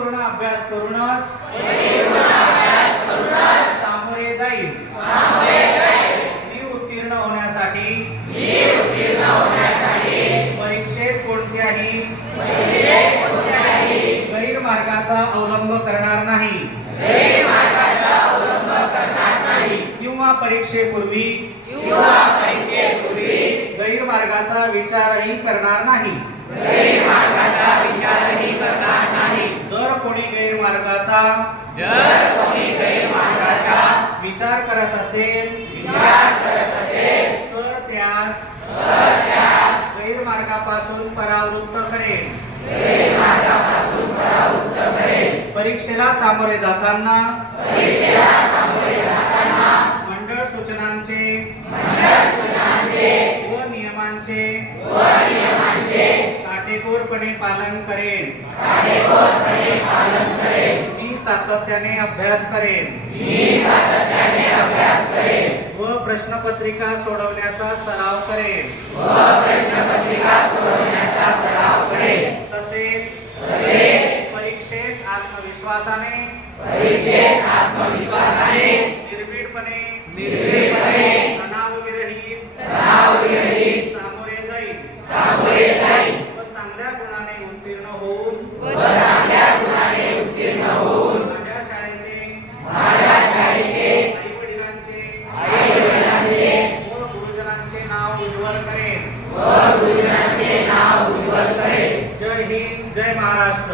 परिपूर्ण अभ्यास करूनच सामोरे जाईल. मी उत्तीर्ण होण्यासाठी परीक्षेत कोणत्याही गैरमार्गाचा अवलंब करणार नाही किंवा परीक्षेपूर्वी गैरमार्गाचा विचारही करणार नाही. जर कोणी गैरमार्गाचा विचार करत असेल तर त्यास गैरमार्गापासून परावृत्त करेल. परीक्षेला सामोरे जाताना मंडळ सूचनांचे व नियमांचे काटेकोरपणे पालन करेन. मी सातत्याने अभ्यास करेन व प्रश्नपत्रिका सोडवण्याचा सराव करेन. तसेच परीक्षेस आत्मविश्वासाने निर्भीडपणे तणावविरहित सामोरे जाईल व चांगल्या गुणाने उत्तीर्ण होऊन माझ्या शाळेचे आई-वडिलांचे व गुरुजनांचे नाव उज्ज्वल करेन. जय हिंद, जय महाराष्ट्र.